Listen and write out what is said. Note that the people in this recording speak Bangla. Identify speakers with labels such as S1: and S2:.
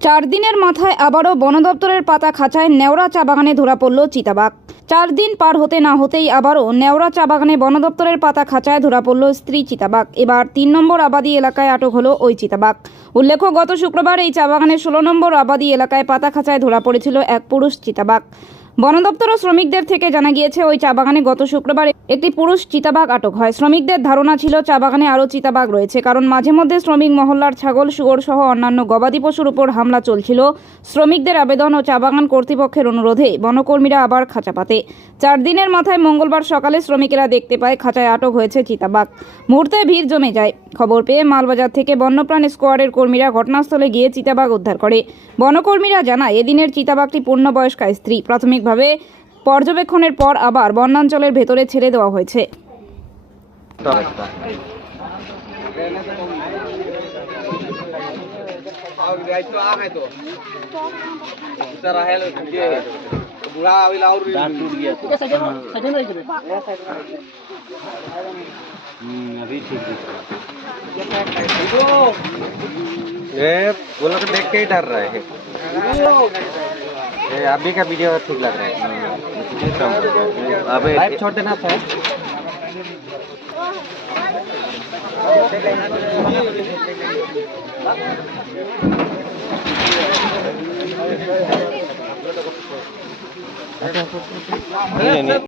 S1: চার দিনের মাথায় আবারও বন দপ্তরের পাতা খাঁচায় নেওড়া চা বাগানে ধরা পড়ল চিতাবাঘ। চার দিন পার হতে না হতেই আবারও নেওড়া চা বাগানে বন দপ্তরের পাতা খাঁচায় ধরা পড়ল স্ত্রী চিতাবাঘ। এবার তিন নম্বর আবাদি এলাকায় আটক হলো ওই চিতাবাঘ। উল্লেখ্য, গত শুক্রবার এই চা বাগানের ষোলো নম্বর আবাদি এলাকায় পাতা খাঁচায় ধরা পড়েছিল এক পুরুষ চিতাবাঘ। বন দপ্তর ও শ্রমিকদের থেকে জানা গিয়েছে, ওই চা বাগানে গত শুক্রবার একটি পুরুষ চিতাবাঘ আটক হয়। শ্রমিকদের ধারণা ছিল চা বাগানে আরও চিতাবাঘ রয়েছে, কারণ মাঝে মধ্যে শ্রমিক মহল্লার ছাগল, শুয়োর সহ অন্যান্য গবাদি পশুর উপর হামলা চলছিল। শ্রমিকদের আবেদন ও চা বাগান কর্তৃপক্ষের অনুরোধে বনকর্মীরা আবার খাঁচা পাতে। চার দিনের মাথায় মঙ্গলবার সকালে শ্রমিকেরা দেখতে পায়, খাঁচায় আটক হয়েছে চিতাবাঘ। মুহূর্তে ভিড় জমে যায়। খবর পেয়ে মালবাজার থেকে বন্যপ্রাণ স্কোয়াডের কর্মীরা ঘটনাস্থলে গিয়ে চিতাবাঘ উদ্ধার করে। বনকর্মীরা জানায়, এদিনের চিতাবাঘটি পূর্ণবয়স্কা স্ত্রী। প্রাথমিকভাবে পর্যবেক্ষণের পর আবার বনাঞ্চলের ভেতরে ছেড়ে দেওয়া হয়েছে
S2: अभी ठीक दिख रहा ये वो लोग देख के ही डर रहे हैं। ये अभी का वीडियो ठीक लग रहा है। अब लाइव छोड़ देना सर नहीं नहीं।